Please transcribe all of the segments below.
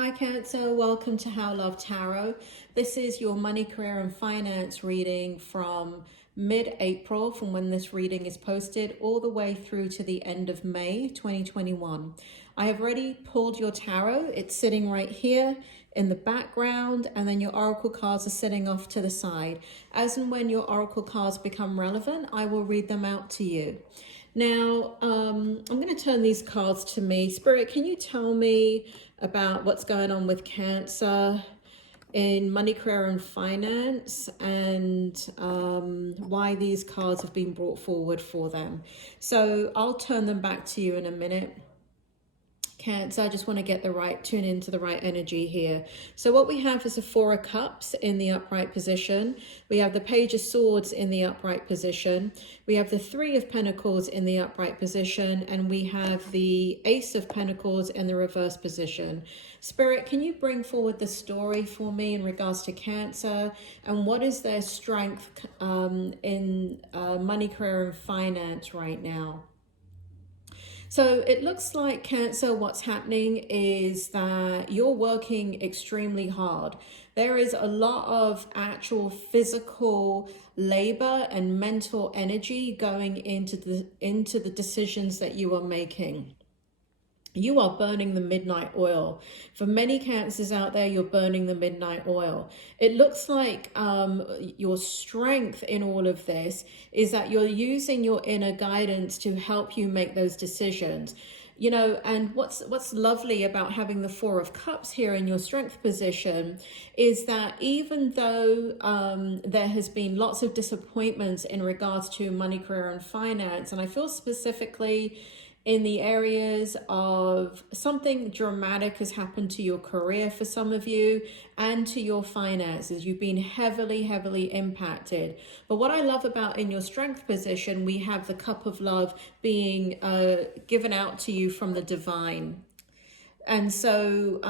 Hi Cancer, welcome to How Love Tarot. This is your money, career and finance reading from mid-April, from when this reading is posted, all the way through to the end of May 2021. I have already pulled your tarot. It's sitting right here in the background, and then your oracle cards are sitting off to the side. As and when your oracle cards become relevant, I will read them out to you. Now, I'm going to turn these cards to me. Spirit, can you tell me about what's going on with Cancer in money, career and finance, and why these cards have been brought forward for them? So I'll turn them back to you in a minute. Cancer, I just want to get tune into the right energy here. So what we have is the Four of Cups in the upright position. We have the Page of Swords in the upright position. We have the Three of Pentacles in the upright position. And we have the Ace of Pentacles in the reverse position. Spirit, can you bring forward the story for me in regards to Cancer? And what is their strength in money, career and finance right now? So it looks like Cancer, what's happening is that you're working extremely hard. There is a lot of actual physical labor and mental energy going into the decisions that you are making. You are burning the midnight oil. For many Cancers out there, you're burning the midnight oil. It looks like your strength in all of this is that you're using your inner guidance to help you make those decisions. You know, and what's lovely about having the Four of Cups here in your strength position is that even though there has been lots of disappointments in regards to money, career and finance, and I feel specifically in the areas of something dramatic has happened to your career for some of you and to your finances. You've been heavily impacted. But what I love about in your strength position, we have the Cup of Love being given out to you from the divine. And so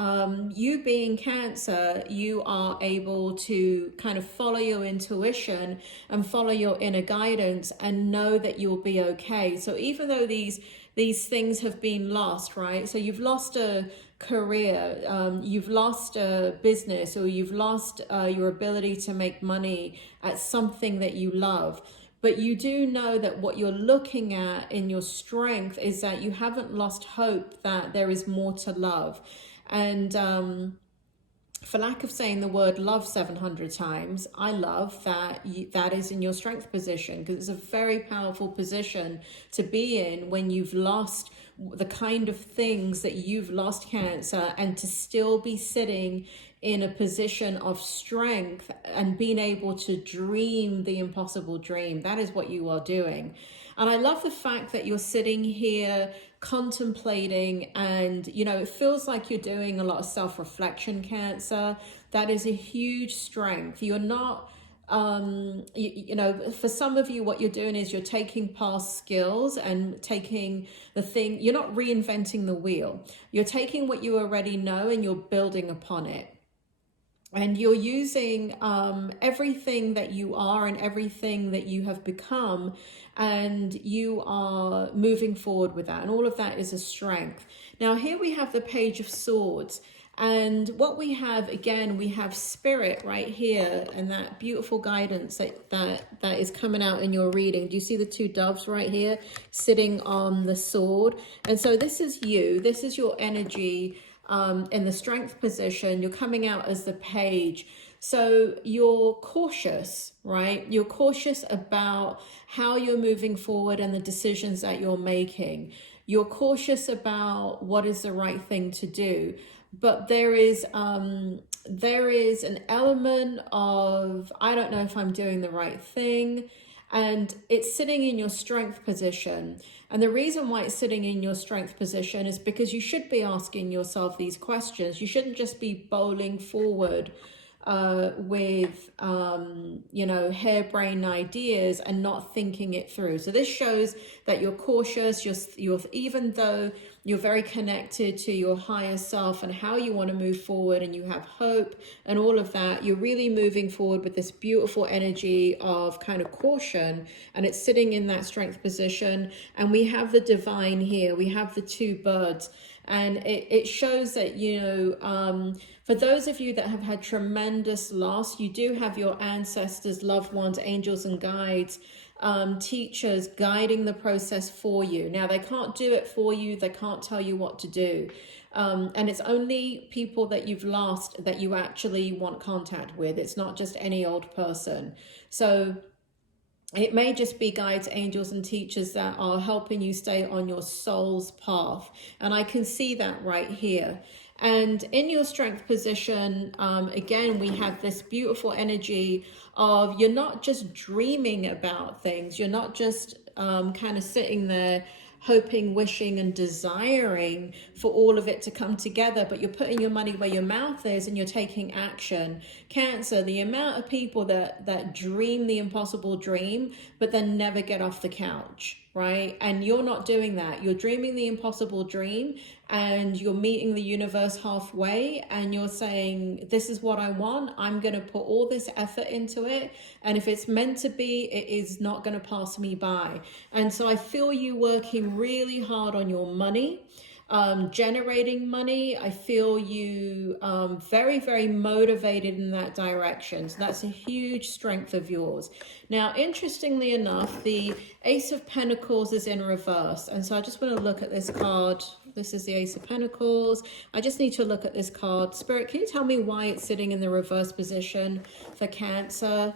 you being Cancer, you are able to kind of follow your intuition and follow your inner guidance and know that you'll be okay. So even though these things have been lost, right? So you've lost a career, you've lost a business, or you've lost your ability to make money at something that you love. But you do know that what you're looking at in your strength is that you haven't lost hope that there is more to love. And for lack of saying the word love 700 times, I love that that is in your strength position, because it's a very powerful position to be in when you've lost the kind of things that you've lost, Cancer, and to still be sitting in a position of strength and being able to dream the impossible dream. That is what you are doing. And I love the fact that you're sitting here contemplating, and you know, it feels like you're doing a lot of self-reflection, Cancer. That is a huge strength. You're not you know, for some of you, what you're doing is you're taking past skills and taking the thing, you're not reinventing the wheel. You're taking what you already know and you're building upon it. And you're using everything that you are and everything that you have become, and you are moving forward with that. And all of that is a strength. Now, here we have the Page of Swords. And what we have, again, we have Spirit right here, and that beautiful guidance that is coming out in your reading. Do you see the two doves right here sitting on the sword? And so this is you. This is your energy in the strength position. You're coming out as the Page. So you're cautious, right? You're cautious about how you're moving forward and the decisions that you're making. You're cautious about what is the right thing to do. But there is an element of, I don't know if I'm doing the right thing. And it's sitting in your strength position. And the reason why it's sitting in your strength position is because you should be asking yourself these questions. You shouldn't just be bowling forward with, you know, harebrained ideas and not thinking it through. So this shows that you're cautious, you're even though you're very connected to your higher self and how you want to move forward, and you have hope and all of that, you're really moving forward with this beautiful energy of kind of caution, and it's sitting in that strength position. And we have the divine here, we have the two birds. And it shows that, you know, for those of you that have had tremendous loss, you do have your ancestors, loved ones, angels and guides, teachers guiding the process for you. Now, they can't do it for you. They can't tell you what to do. And it's only people that you've lost that you actually want contact with. It's not just any old person. So it may just be guides, angels, and teachers that are helping you stay on your soul's path. And I can see that right here. And in your strength position, again, we have this beautiful energy of you're not just dreaming about things. You're not just kind of sitting there hoping, wishing, and desiring for all of it to come together, but you're putting your money where your mouth is and you're taking action. Cancer, the amount of people that dream the impossible dream, but then never get off the couch, right? And you're not doing that. You're dreaming the impossible dream and you're meeting the universe halfway and you're saying, this is what I want. I'm going to put all this effort into it. And if it's meant to be, it is not going to pass me by. And so I feel you working really hard on your money, generating money. I feel you very, very motivated in that direction. So that's a huge strength of yours. Now, interestingly enough, the Ace of Pentacles is in reverse. And so I just want to look at this card. This is the Ace of Pentacles. I just need to look at this card. Spirit, can you tell me why it's sitting in the reverse position for Cancer?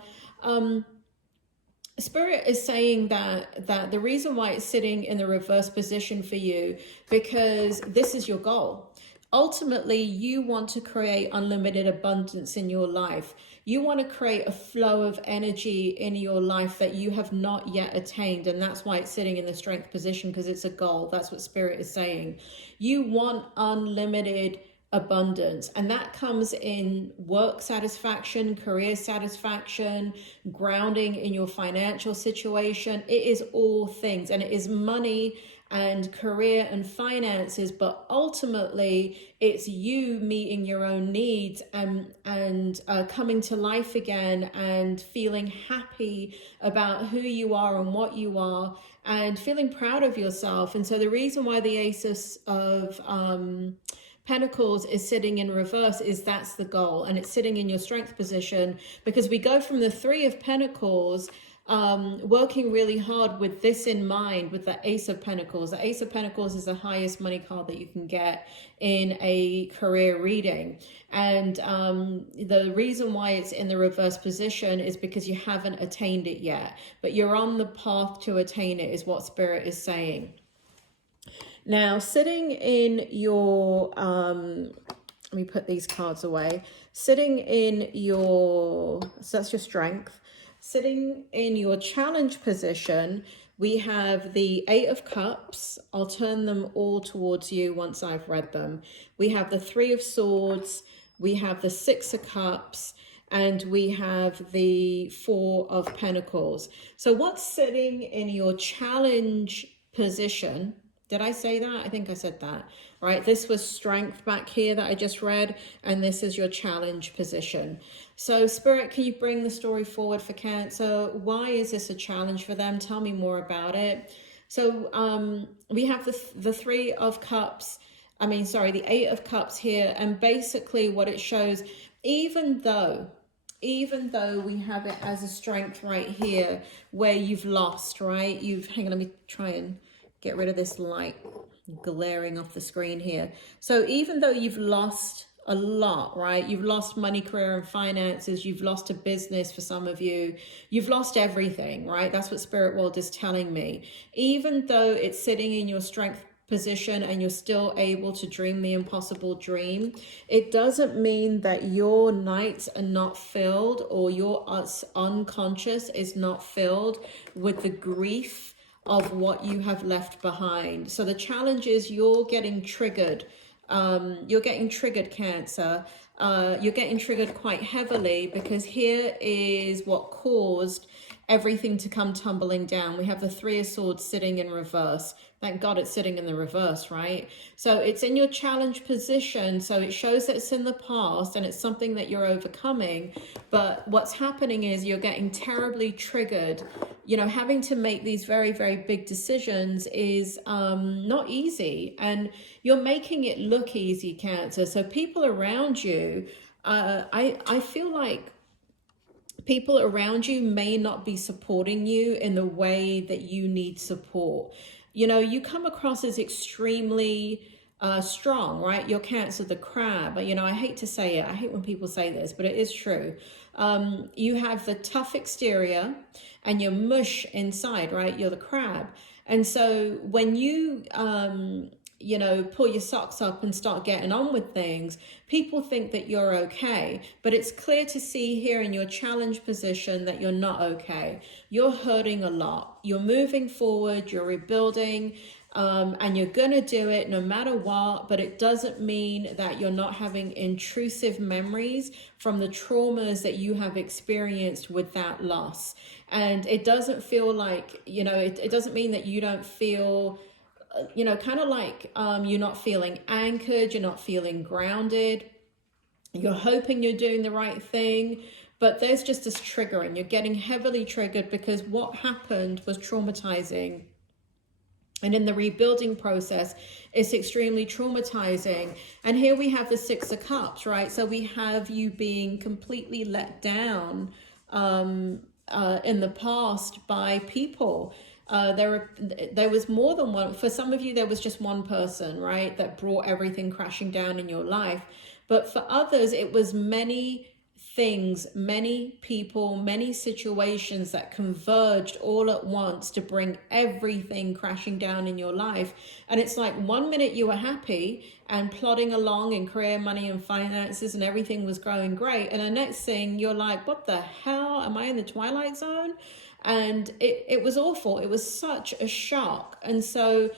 Spirit is saying that the reason why it's sitting in the reverse position for you, because this is your goal. Ultimately, you want to create unlimited abundance in your life. You want to create a flow of energy in your life that you have not yet attained. And that's why it's sitting in the strength position, because it's a goal. That's what Spirit is saying. You want unlimited abundance, and that comes in work satisfaction, career satisfaction, grounding in your financial situation. It is all things, and it is money and career and finances, but ultimately it's you meeting your own needs and coming to life again and feeling happy about who you are and what you are and feeling proud of yourself. And so the reason why the Ace of Pentacles is sitting in reverse is that's the goal, and it's sitting in your strength position, because we go from the Three of Pentacles, working really hard with this in mind, with the Ace of Pentacles. The Ace of Pentacles is the highest money card that you can get in a career reading. And the reason why it's in the reverse position is because you haven't attained it yet, but you're on the path to attain it, is what Spirit is saying. Now, sitting in your, let me put these cards away. Sitting in your, so that's your strength. Sitting in your challenge position, we have the Eight of Cups. I'll turn them all towards you once I've read them. We have the Three of Swords. We have the Six of Cups. And we have the Four of Pentacles. So what's sitting in your challenge position? Did I say that? I think I said that, right? This was strength back here that I just read, and this is your challenge position. So Spirit, can you bring the story forward for Cancer? Why is this a challenge for them? Tell me more about it. So we have the Three of Cups, the Eight of Cups here, and basically what it shows, even though we have it as a strength right here where you've lost, right? Hang on, let me try and get rid of this light glaring off the screen here. So even though you've lost a lot, right? You've lost money, career, and finances. You've lost a business for some of you. You've lost everything, right? That's what Spirit World is telling me. Even though it's sitting in your strength position and you're still able to dream the impossible dream, it doesn't mean that your nights are not filled, or your unconscious is not filled with the grief of what you have left behind. So the challenge is you're getting triggered. You're getting triggered, Cancer. You're getting triggered quite heavily, because here is what caused everything to come tumbling down. We have the Three of Swords sitting in reverse. Thank God it's sitting in the reverse, right? So it's in your challenge position. So it shows that it's in the past and it's something that you're overcoming. But what's happening is you're getting terribly triggered. You know, having to make these very, very big decisions is not easy. And you're making it look easy, Cancer. So people around you, I feel like people around you may not be supporting you in the way that you need support. You know, you come across as extremely strong, right? You're Cancer, the crab. You know, I hate to say it. I hate when people say this, but it is true. You have the tough exterior and you're mush inside, right? You're the crab. And so when you, you know, pull your socks up and start getting on with things, people think that you're okay. But it's clear to see here in your challenge position that you're not okay. You're hurting a lot. You're moving forward, you're rebuilding, and you're gonna do it no matter what, but it doesn't mean that you're not having intrusive memories from the traumas that you have experienced with that loss. And it doesn't feel like, you know, it doesn't mean that you don't feel, you know, kind of like you're not feeling anchored, you're not feeling grounded, you're hoping you're doing the right thing, but there's just this triggering. You're getting heavily triggered because what happened was traumatizing. And in the rebuilding process, it's extremely traumatizing. And here we have the Six of Cups, right? So we have you being completely let down in the past by people. There was more than one. For some of you, there was just one person, right, that brought everything crashing down in your life. But for others, it was many things, many people, many situations that converged all at once to bring everything crashing down in your life. And it's like 1 minute you were happy and plodding along in career, money and finances and everything was going great. And the next thing you're like, what the hell? Am I in the Twilight Zone? And it was awful. It was such a shock. And so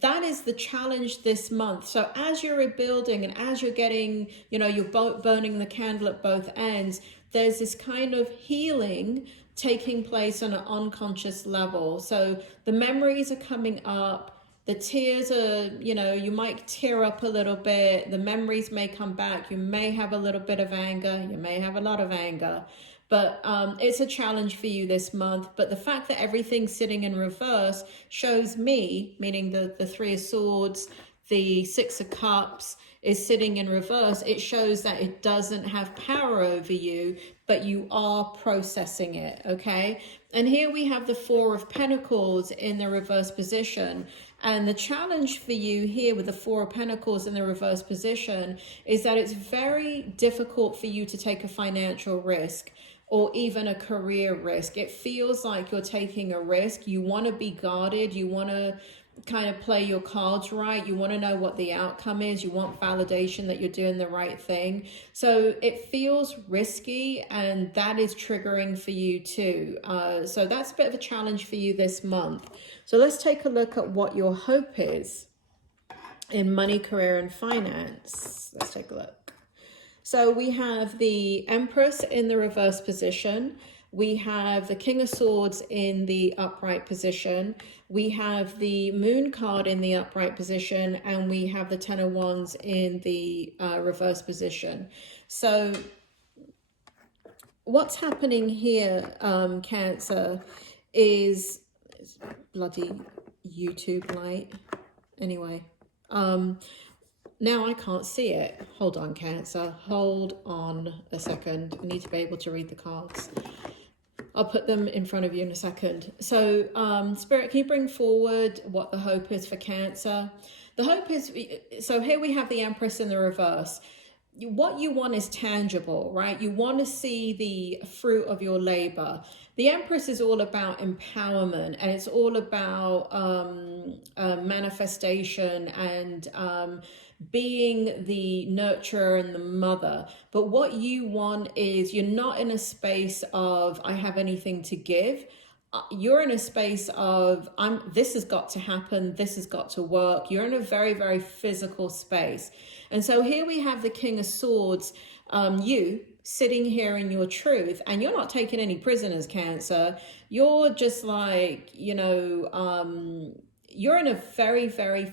that is the challenge this month. So as you're rebuilding and as you're getting, you know, you're burning the candle at both ends, there's this kind of healing taking place on an unconscious level. So the memories are coming up. The tears are, you know, you might tear up a little bit. The memories may come back. You may have a little bit of anger. You may have a lot of anger. But it's a challenge for you this month. But the fact that everything's sitting in reverse shows me, meaning the Three of Swords, the Six of Cups is sitting in reverse. It shows that it doesn't have power over you, but you are processing it, okay? And here we have the Four of Pentacles in the reverse position. And the challenge for you here with the Four of Pentacles in the reverse position is that it's very difficult for you to take a financial risk or even a career risk. It feels like you're taking a risk. You want to be guarded. You want to kind of play your cards right. You want to know what the outcome is. You want validation that you're doing the right thing. So it feels risky, and that is triggering for you too. So that's a bit of a challenge for you this month. So let's take a look at what your hope is in money, career, and finance. Let's take a look. So we have the Empress in the reverse position. We have the King of Swords in the upright position. We have the Moon card in the upright position. And we have the Ten of Wands in the reverse position. So what's happening here, Cancer, is bloody YouTube light. Anyway, now I can't see it. Hold on, Cancer. Hold on a second. I need to be able to read the cards. I'll put them in front of you in a second. So, Spirit, can you bring forward what the hope is for Cancer? The hope is, so here we have the Empress in the reverse. What you want is tangible, right? You want to see the fruit of your labor. The Empress is all about empowerment, and it's all about manifestation and being the nurturer and the mother. But what you want is, you're not in a space of, I have anything to give. You're in a space of, this has got to happen. This has got to work. You're in a very, very physical space. And so here we have the King of Swords, you sitting here in your truth, and you're not taking any prisoners, Cancer. You're just like, you're in a very, very,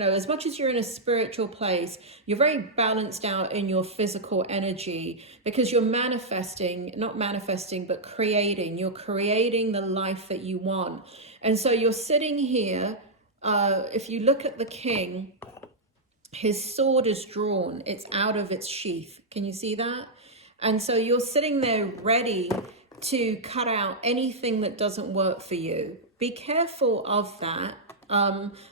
as much as you're in a spiritual place, you're very balanced out in your physical energy, because you're manifesting, not manifesting, but creating. You're creating the life that you want. And so you're sitting here. If you look at the king, his sword is drawn. It's out of its sheath. Can you see that? And so you're sitting there ready to cut out anything that doesn't work for you. Be careful of that.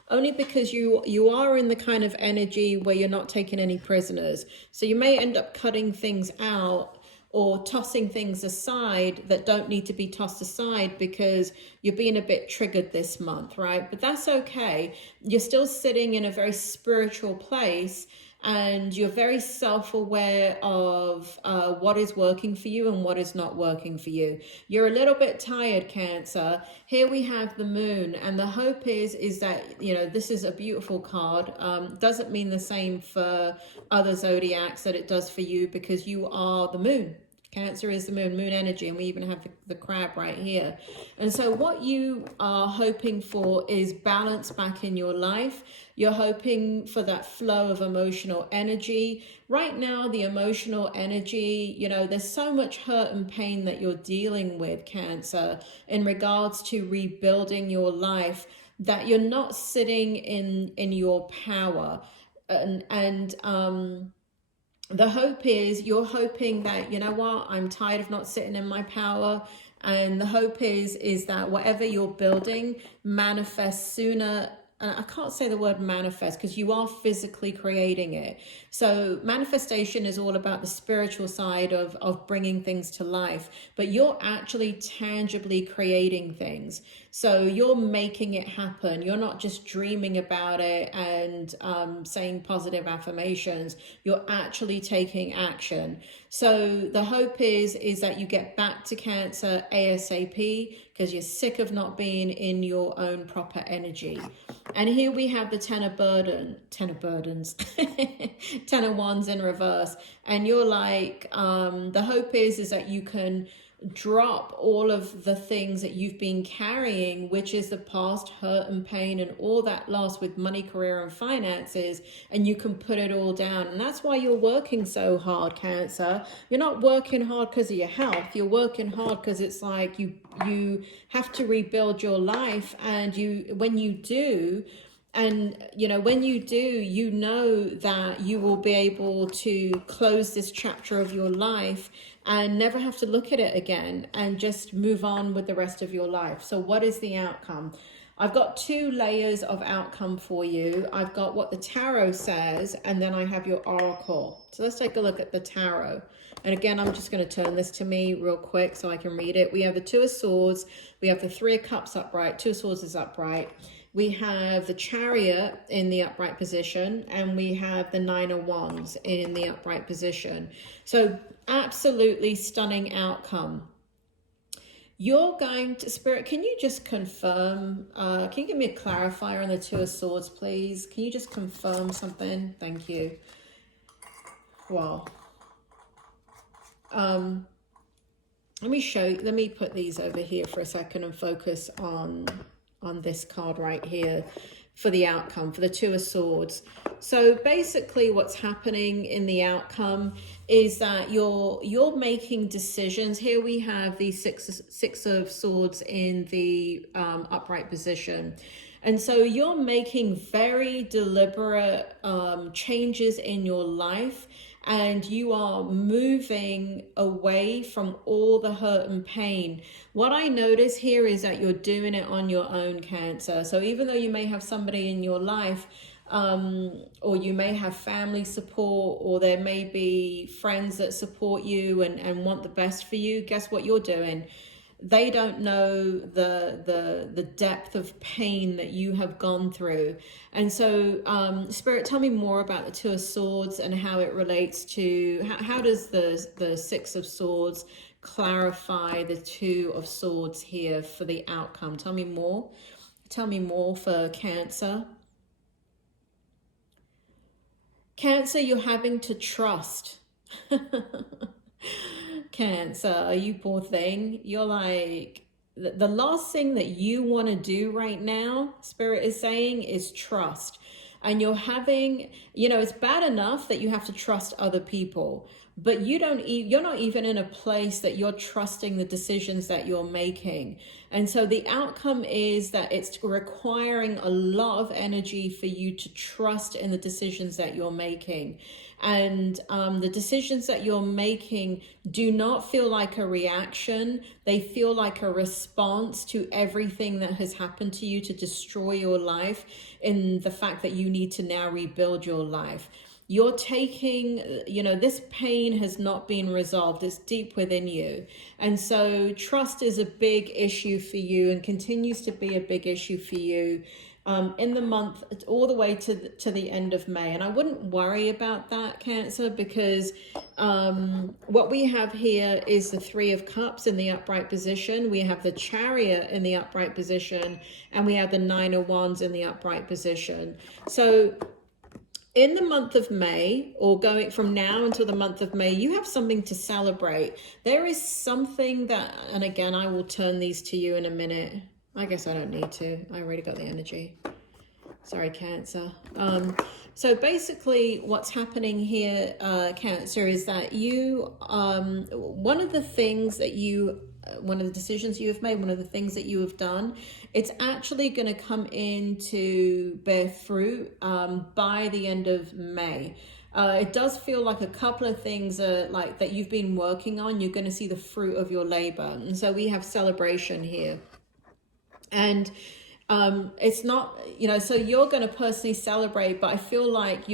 Only because you are in the kind of energy where you're not taking any prisoners. So you may end up cutting things out or tossing things aside that don't need to be tossed aside because you're being a bit triggered this month, right? But that's okay. You're still sitting in a very spiritual place, and you're very self-aware of what is working for you and what is not working for you. You're a little bit tired, Cancer. Here we have the moon, and the hope is that, this is a beautiful card. Doesn't mean the same for other zodiacs that it does for you, because you are the moon. Cancer is the moon energy, and we even have the crab right here. And so what you are hoping for is balance back in your life. You're hoping for that flow of emotional energy. Right now, the emotional energy, there's so much hurt and pain that you're dealing with, Cancer, in regards to rebuilding your life, that you're not sitting in your power. The hope is, you're hoping that, I'm tired of not sitting in my power. And the hope is that whatever you're building manifests sooner. And I can't say the word manifest because you are physically creating it. So manifestation is all about the spiritual side of bringing things to life, but you're actually tangibly creating things. So you're making it happen. You're not just dreaming about it and saying positive affirmations. You're actually taking action. So the hope is that you get back to Cancer ASAP, because you're sick of not being in your own proper energy. And here we have the Ten of Burdens, Ten of Wands in reverse. And you're like, the hope is that you can drop all of the things that you've been carrying, which is the past hurt and pain and all that loss with money, career, and finances, and you can put it all down. And that's why you're working so hard, Cancer. You're not working hard because of your health. You're working hard because it's like you have to rebuild your life, and when you do, that you will be able to close this chapter of your life and never have to look at it again, and just move on with the rest of your life. So what is the outcome? I've got two layers of outcome for you. I've got what the tarot says, and then I have your oracle. So let's take a look at the tarot. And again, I'm just going to turn this to me real quick so I can read it. We have the Two of Swords. We have the Three of Cups upright. Two of Swords is upright. We have the Chariot in the upright position, and we have the Nine of Wands in the upright position. So absolutely stunning outcome. You're going to, Spirit, can you just confirm, can you give me a clarifier on the Two of Swords, please? Can you just confirm something? Thank you. Wow. Let me put these over here for a second and focus on this card right here for the outcome, for the Two of Swords. So basically what's happening in the outcome is that you're making decisions. Here we have the Six of Swords in the upright position. And so you're making very deliberate changes in your life, and you are moving away from all the hurt and pain. What I notice here is that you're doing it on your own, Cancer. So even though you may have somebody in your life, or you may have family support, or there may be friends that support you and want the best for you, guess what you're doing? They don't know the depth of pain that you have gone through. And so, Spirit, tell me more about the Two of Swords and how it relates to, how does the Six of Swords clarify the Two of Swords here for the outcome? Tell me more. Tell me more for Cancer. Cancer, you're having to trust. Cancer, you poor thing. You're like, the last thing that you want to do right now, Spirit is saying, is trust. And you're having, it's bad enough that you have to trust other people, but you're not even in a place that you're trusting the decisions that you're making. And so the outcome is that it's requiring a lot of energy for you to trust in the decisions that you're making. And the decisions that you're making do not feel like a reaction. They feel like a response to everything that has happened to you to destroy your life, in the fact that you need to now rebuild your life. You're taking, this pain has not been resolved. It's deep within you. And so trust is a big issue for you, and continues to be a big issue for you in the month all the way to the end of May. And I wouldn't worry about that, Cancer, because what we have here is the Three of Cups in the upright position. We have the Chariot in the upright position, and we have the Nine of Wands in the upright position. So in the month of May, or going from now until the month of May, you have something to celebrate. There is something that, and again, I will turn these to you in a minute. I guess I don't need to. I already got the energy. Sorry, Cancer. So basically what's happening here, Cancer, is that you, one of the decisions you have made, one of the things that you have done, it's actually going to come in to bear fruit by the end of May. It does feel like a couple of things like that you've been working on. You're going to see the fruit of your labor. And so we have celebration here. And it's not, so you're going to personally celebrate, but I feel like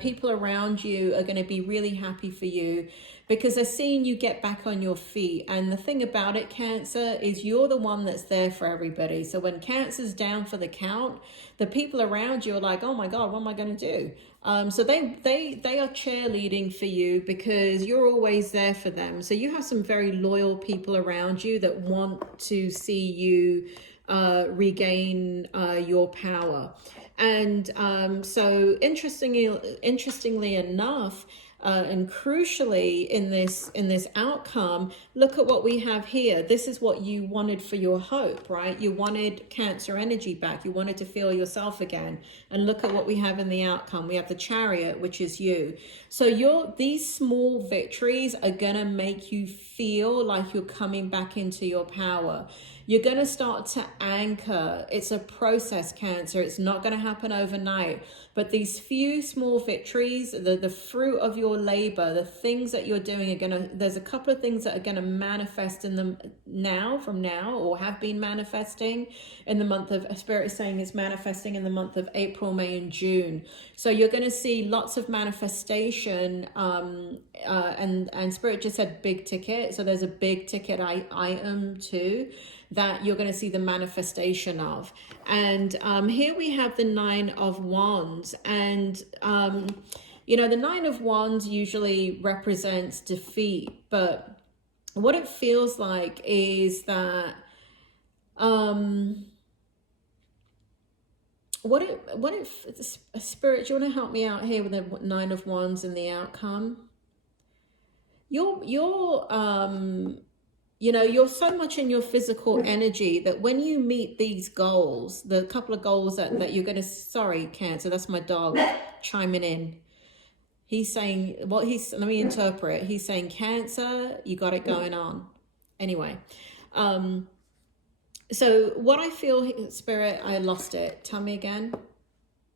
people around you are going to be really happy for you, because they're seeing you get back on your feet. And the thing about it, Cancer, is you're the one that's there for everybody. So when Cancer's down for the count, the people around you are like, oh my God, what am I going to do? So they are cheerleading for you, because you're always there for them. So you have some very loyal people around you that want to see you regain your power. And so interestingly enough, and crucially in this outcome, look at what we have here. This is what you wanted for your hope, right? You wanted Cancer energy back. You wanted to feel yourself again. And look at what we have in the outcome. We have the Chariot, which is you. So these small victories are gonna make you feel like you're coming back into your power. You're going to start to anchor. It's a process, Cancer. It's not going to happen overnight. But these few small victories, the fruit of your labor, the things that you're doing there's a couple of things that are going to manifest in them from now, or have been manifesting in the month of, Spirit is saying it's manifesting in the month of April, May, and June. So you're going to see lots of manifestation, and Spirit just said big ticket. So there's a big ticket item too that you're going to see the manifestation of. And here we have the Nine of Wands. And, the Nine of Wands usually represents defeat. But what it feels like is that, Spirit, do you want to help me out here with the Nine of Wands and the outcome? You're so much in your physical energy that when you meet these goals, the couple of goals that you're going to, sorry, Cancer, that's my dog chiming in. He's saying, let me interpret. He's saying, Cancer, you got it going on. Anyway, so what I feel, Spirit, I lost it. Tell me again.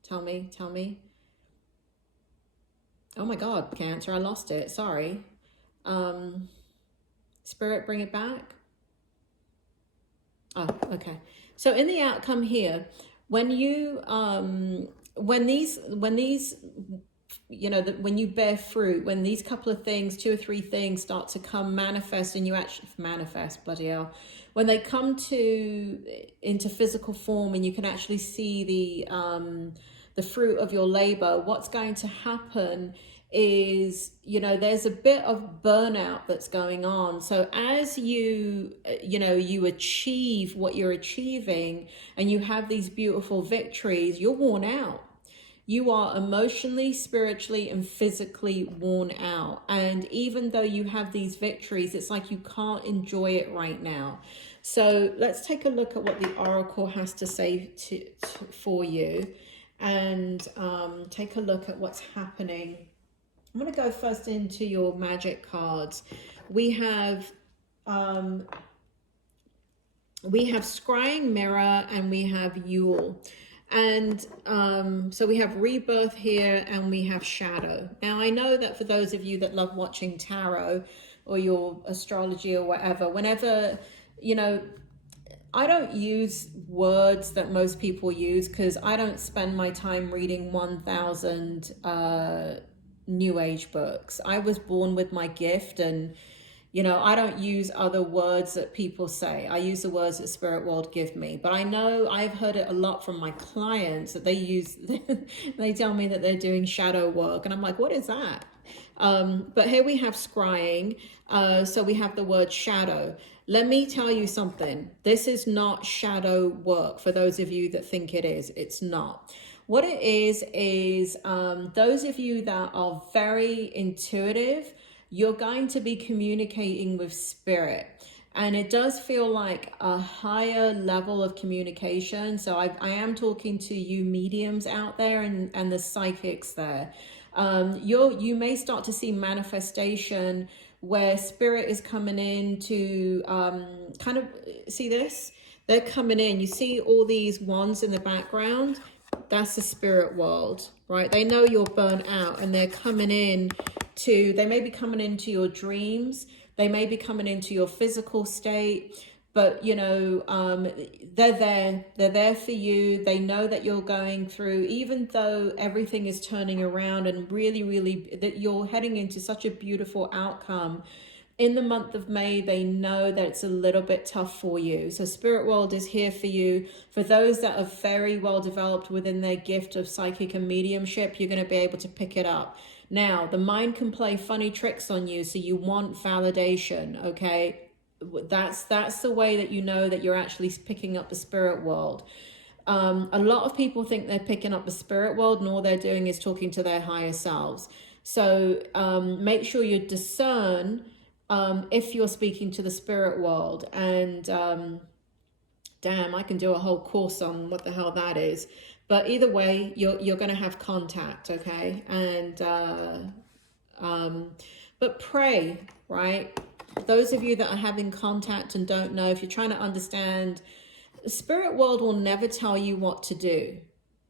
Tell me. Oh my God, Cancer, I lost it. Sorry. Spirit, bring it back. Oh, okay. So in the outcome here, when you, when you bear fruit, when these couple of things, 2 or 3 things start to come manifest, and you actually manifest, bloody hell, when they come into physical form, and you can actually see the fruit of your labor, what's going to happen is, there's a bit of burnout that's going on. So as you achieve what you're achieving, and you have these beautiful victories, you're worn out. You are emotionally, spiritually, and physically worn out. And even though you have these victories, it's like you can't enjoy it right now. So let's take a look at what the Oracle has to say for you, and take a look at what's happening. I'm going to go first into your magic cards. We have Scrying Mirror, and we have Yule. And so we have Rebirth here, and we have Shadow. Now, I know that for those of you that love watching tarot or your astrology or whatever, whenever, you know, I don't use words that most people use, because I don't spend my time reading 1,000 New Age books. I was born with my gift, and you know, I don't use other words that people say. I use the words that Spirit World give me. But I know I've heard it a lot from my clients that they use, they tell me that they're doing shadow work. And I'm like, what is that? But here we have scrying. So we have the word shadow. Let me tell you something. This is not shadow work for those of you that think it is. It's not. What it is those of you that are very intuitive, you're going to be communicating with spirit. And it does feel like a higher level of communication. So I am talking to you mediums out there, and the psychics there. You may start to see manifestation where spirit is coming in to kind of, see this? They're coming in. You see all these wands in the background? That's the spirit world, right? They know you're burnt out, and they're coming in to, they may be coming into your dreams, they may be coming into your physical state, but you know, they're there for you. They know that you're going through, even though everything is turning around and really that you're heading into such a beautiful outcome. In the month of May, they know that it's a little bit tough for you. So Spirit World is here for you. For those that are very well developed within their gift of psychic and mediumship, you're going to be able to pick it up. Now, the mind can play funny tricks on you, so you want validation, okay? That's the way that you know that you're actually picking up the spirit world. A lot of people think they're picking up the spirit world, and all they're doing is talking to their higher selves. So make sure you discern if you're speaking to the spirit world. And damn, I can do a whole course on what the hell that is. But either way, you're going to have contact, okay? And but pray, right? Those of you that are having contact and don't know, if you're trying to understand, the spirit world will never tell you what to do.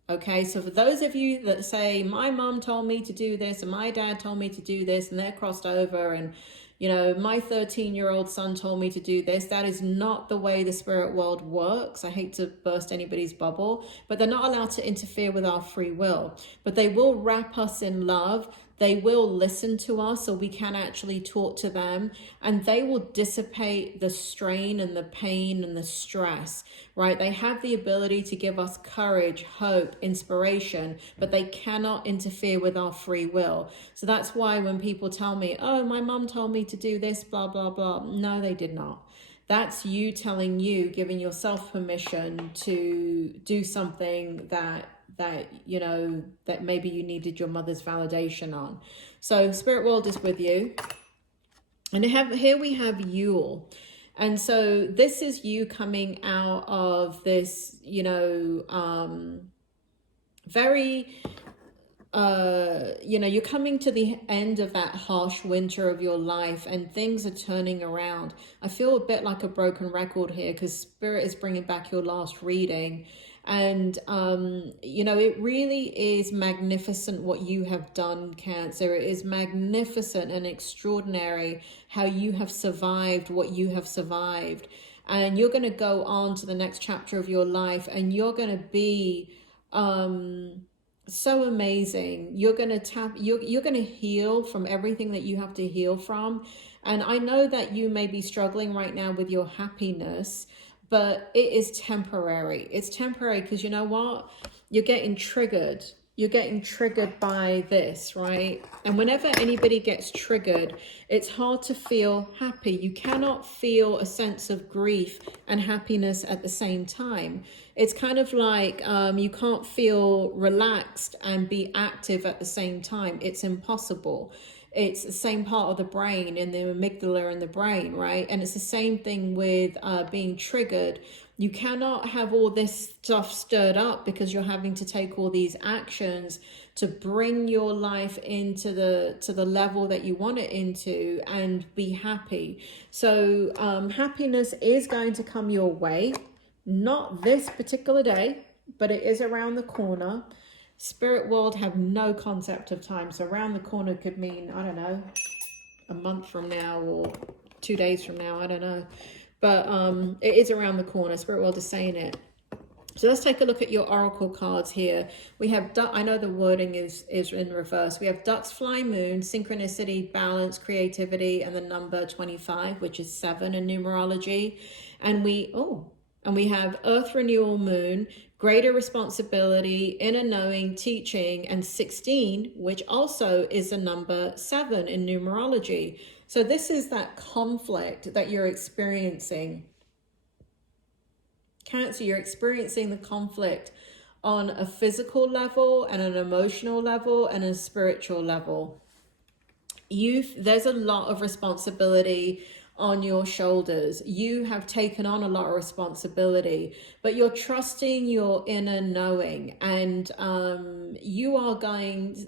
Okay, so for those of you that say, my mom told me to do this and my dad told me to do this, and they're crossed over, and you know, my 13-year-old son told me to do this. That is not the way the spirit world works. I hate to burst anybody's bubble, but they're not allowed to interfere with our free will. But they will wrap us in love. They will listen to us, so we can actually talk to them, and they will dissipate the strain and the pain and the stress, right? They have the ability to give us courage, hope, inspiration, but they cannot interfere with our free will. So that's why when people tell me, oh, my mom told me to do this, blah, blah, blah. No, they did not. That's you telling you, giving yourself permission to do something that you know, that maybe you needed your mother's validation on. So spirit world is with you. And here we have Yule. And so this is you coming out of this, you know, very, you know, you're coming to the end of that harsh winter of your life, and things are turning around. I feel a bit like a broken record here, because Spirit is bringing back your last reading. And, you know, it really is magnificent what you have done, Cancer. It is magnificent and extraordinary how you have survived what you have survived. And you're going to go on to the next chapter of your life, and you're going to be so amazing. You're going to you're going to heal from everything that you have to heal from. And I know that you may be struggling right now with your happiness, but it is temporary. It's temporary because you know what? You're getting triggered. you're getting triggered by this, right? And whenever anybody gets triggered, it's hard to feel happy. You cannot feel a sense of grief and happiness at the same time. It's kind of like you can't feel relaxed and be active at the same time. It's impossible. It's the same part of the brain, in the amygdala in the brain, right? And it's the same thing with being triggered. You cannot have all this stuff stirred up because you're having to take all these actions to bring your life into the level that you want it into and be happy. So happiness is going to come your way, not this particular day, but it is around the corner. Spirit world have no concept of time. So around the corner could mean, I don't know, a month from now or 2 days from now. I don't know. But it is around the corner. Spirit world is saying it. So let's take a look at your oracle cards here. We have, I know the wording is in reverse. We have ducks, fly, moon, synchronicity, balance, creativity, and the number 25, which is 7 in numerology. And we have earth, renewal, moon, greater responsibility, inner knowing, teaching, and 16, which also is the number 7 in numerology. So this is that conflict that you're experiencing. Cancer, you're experiencing the conflict on a physical level and an emotional level and a spiritual level. There's a lot of responsibility on your shoulders. You have taken on a lot of responsibility, but you're trusting your inner knowing, and you are going,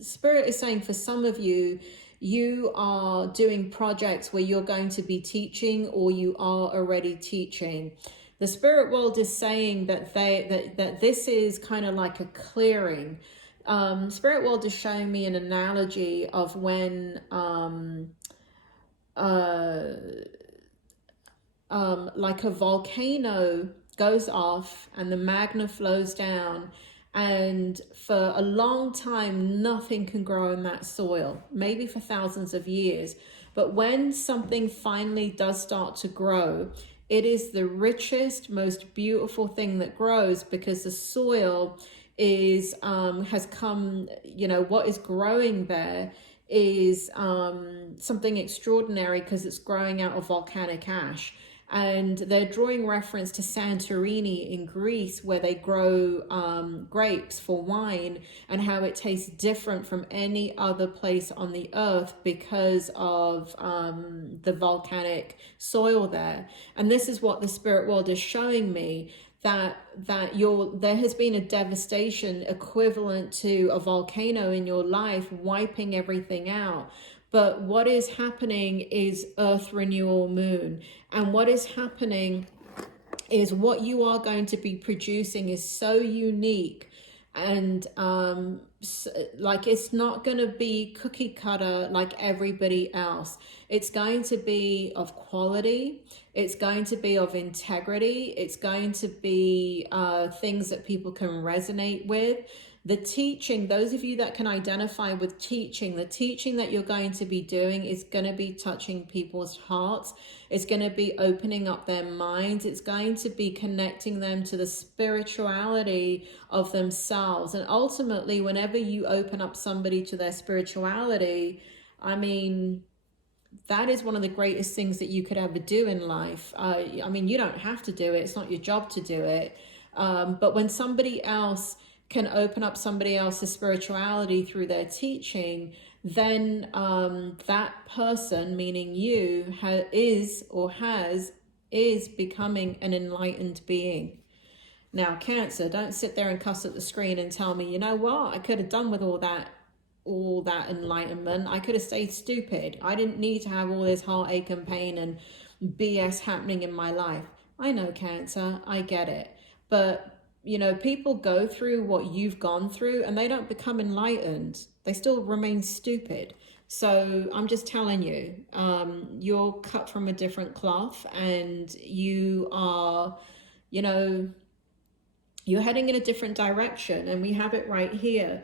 Spirit is saying for some of you, you are doing projects where you're going to be teaching, or you are already teaching. The spirit world is saying that that this is kind of like a clearing. Spirit world is showing me an analogy of when like a volcano goes off and the magma flows down, and for a long time nothing can grow in that soil, maybe for thousands of years. But when something finally does start to grow, it is the richest, most beautiful thing that grows, because the soil is has come, you know, what is growing there is something extraordinary, because it's growing out of volcanic ash. And they're drawing reference to Santorini in Greece, where they grow grapes for wine, and how it tastes different from any other place on the earth because of the volcanic soil there. And this is what the spirit world is showing me, that there has been a devastation equivalent to a volcano in your life, wiping everything out. But what is happening is earth, renewal, moon. And what is happening is what you are going to be producing is so unique. And like, it's not going to be cookie cutter like everybody else. It's going to be of quality. It's going to be of integrity. It's going to be things that people can resonate with. The teaching, those of you that can identify with teaching, the teaching that you're going to be doing is going to be touching people's hearts. It's going to be opening up their minds. It's going to be connecting them to the spirituality of themselves. And ultimately, whenever you open up somebody to their spirituality, I mean, that is one of the greatest things that you could ever do in life. I mean, you don't have to do it. It's not your job to do it. But when somebody else can open up somebody else's spirituality through their teaching, then that person, meaning you, is becoming an enlightened being. Now, Cancer, don't sit there and cuss at the screen and tell me, you know what, I could have done with all that enlightenment. I could have stayed stupid. I didn't need to have all this heartache and pain and BS happening in my life. I know, Cancer, I get it. But you know, people go through what you've gone through and they don't become enlightened. They still remain stupid. So I'm just telling you, you're cut from a different cloth, and you are, you know, you're heading in a different direction. And we have it right here.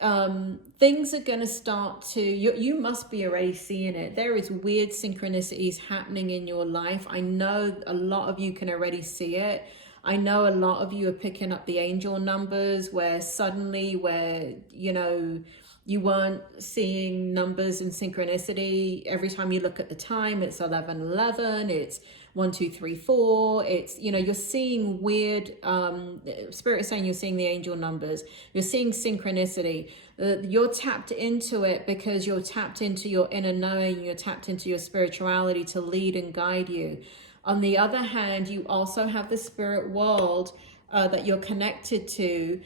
Things are going to start to, you must be already seeing it. There is weird synchronicities happening in your life. I know a lot of you can already see it. I know a lot of you are picking up the angel numbers where suddenly, you know, you weren't seeing numbers in synchronicity. Every time you look at the time, it's 11:11, it's 1, 2, 3, 4. It's, you know, you're seeing weird, Spirit is saying you're seeing the angel numbers. You're seeing synchronicity. You're tapped into it because you're tapped into your inner knowing. You're tapped into your spirituality to lead and guide you. On the other hand, you also have the spirit world that you're connected to,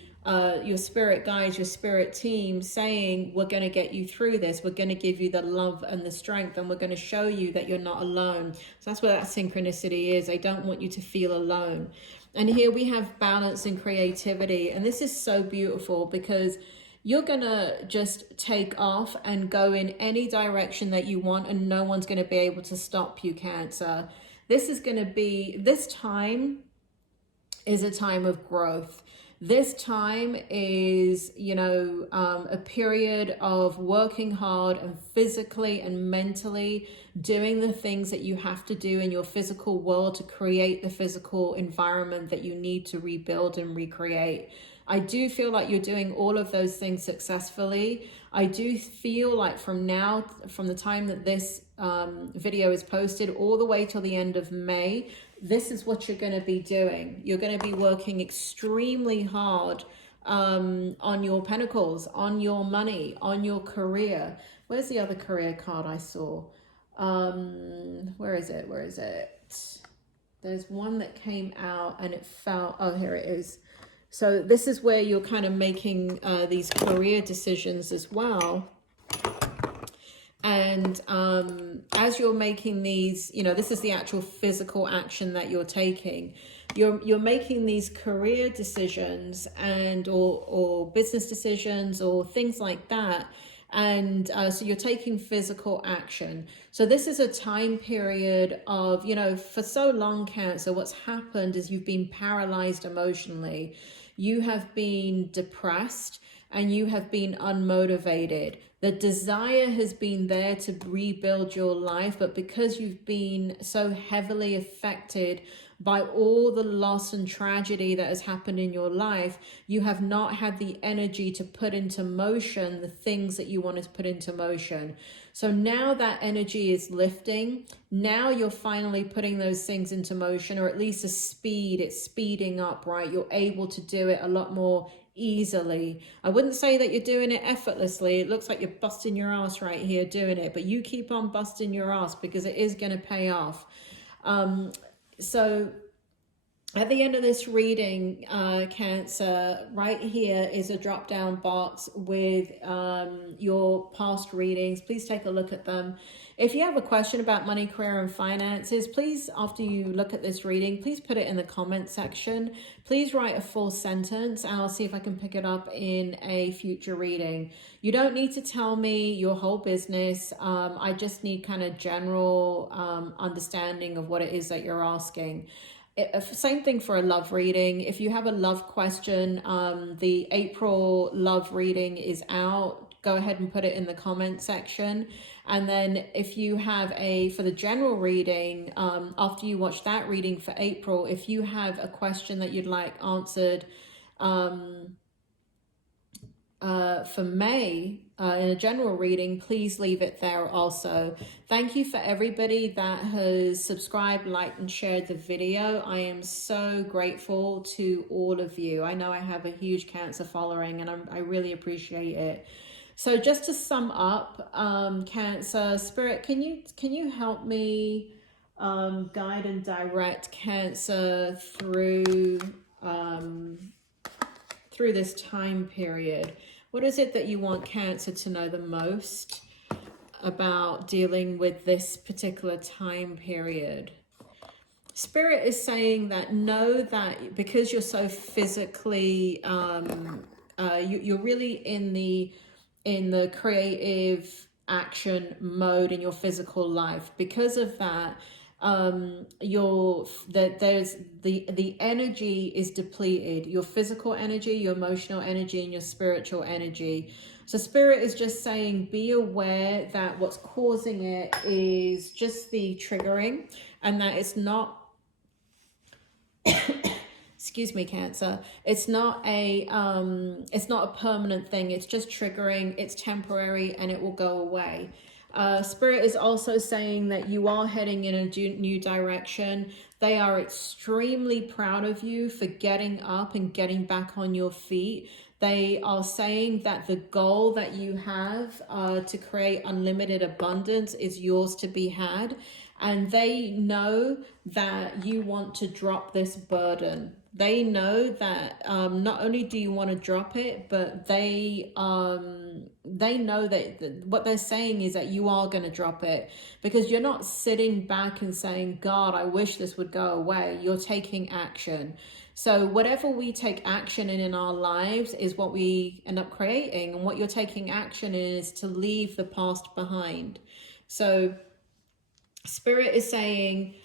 your spirit guides, your spirit team saying, we're going to get you through this. We're going to give you the love and the strength, and we're going to show you that you're not alone. So that's where that synchronicity is. I don't want you to feel alone. And here we have balance and creativity. And this is so beautiful because you're going to just take off and go in any direction that you want, and no one's going to be able to stop you, Cancer. This time is a time of growth. This time is, you know, a period of working hard and physically and mentally doing the things that you have to do in your physical world to create the physical environment that you need to rebuild and recreate. I do feel like you're doing all of those things successfully. I do feel like from the time that this video is posted all the way till the end of May, this is what you're going to be doing. You're going to be working extremely hard on your pentacles, on your money, on your career. Where's the other career card I saw? Where is it? There's one that came out and it fell. Oh, here it is. So this is where you're kind of making these career decisions as well. And as you're making these, you know, this is the actual physical action that you're taking. You're making these career decisions and or business decisions or things like that. And so you're taking physical action. So this is a time period of, you know, for so long, Cancer, what's happened is you've been paralyzed emotionally. You have been depressed and you have been unmotivated. The desire has been there to rebuild your life, but because you've been so heavily affected by all the loss and tragedy that has happened in your life, you have not had the energy to put into motion the things that you wanted to put into motion. So now that energy is lifting. Now you're finally putting those things into motion, or at least it's speeding up, right? You're able to do it a lot more easily. I wouldn't say that you're doing it effortlessly. It looks like you're busting your ass right here doing it, but you keep on busting your ass because it is going to pay off. So at the end of this reading, Cancer, right here is a drop down box with your past readings. Please take a look at them. If you have a question about money, career, and finances, please, after you look at this reading, please put it in the comment section. Please write a full sentence and I'll see if I can pick it up in a future reading. You don't need to tell me your whole business. I just need kind of general understanding of what it is that you're asking. Same thing for a love reading. If you have a love question, the April love reading is out. Go ahead and put it in the comment section. And then if you have for the general reading, after you watch that reading for April, if you have a question that you'd like answered for May in a general reading, please leave it there also. Thank you for everybody that has subscribed, liked, and shared the video. I am so grateful to all of you. I know I have a huge Cancer following and I really appreciate it. So just to sum up, Cancer, Spirit, can you help me guide and direct Cancer through this time period? What is it that you want Cancer to know the most about dealing with this particular time period? Spirit is saying that know that because you're so physically, you're really in the creative action mode in your physical life. Because of that, there's the energy is depleted, your physical energy, your emotional energy, and your spiritual energy. So Spirit is just saying, be aware that what's causing it is just the triggering, and that it's not excuse me, Cancer, it's not a permanent thing. It's just triggering, it's temporary, and it will go away. Spirit is also saying that you are heading in a new direction. They are extremely proud of you for getting up and getting back on your feet. They are saying that the goal that you have to create unlimited abundance is yours to be had. And they know that you want to drop this burden. They know that not only do you want to drop it, but they know that what they're saying is that you are going to drop it, because you're not sitting back and saying, God, I wish this would go away. You're taking action. So whatever we take action in our lives is what we end up creating. And what you're taking action in is to leave the past behind. So Spirit is saying,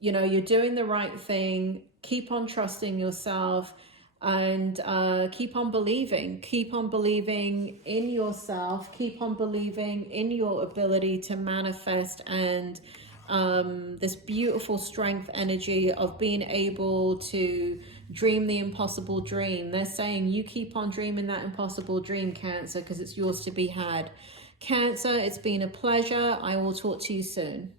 you know, you're doing the right thing. Keep on trusting yourself, and keep on believing. Keep on believing in yourself. Keep on believing in your ability to manifest, and this beautiful strength energy of being able to dream the impossible dream. They're saying you keep on dreaming that impossible dream, Cancer, because it's yours to be had. Cancer, it's been a pleasure. I will talk to you soon.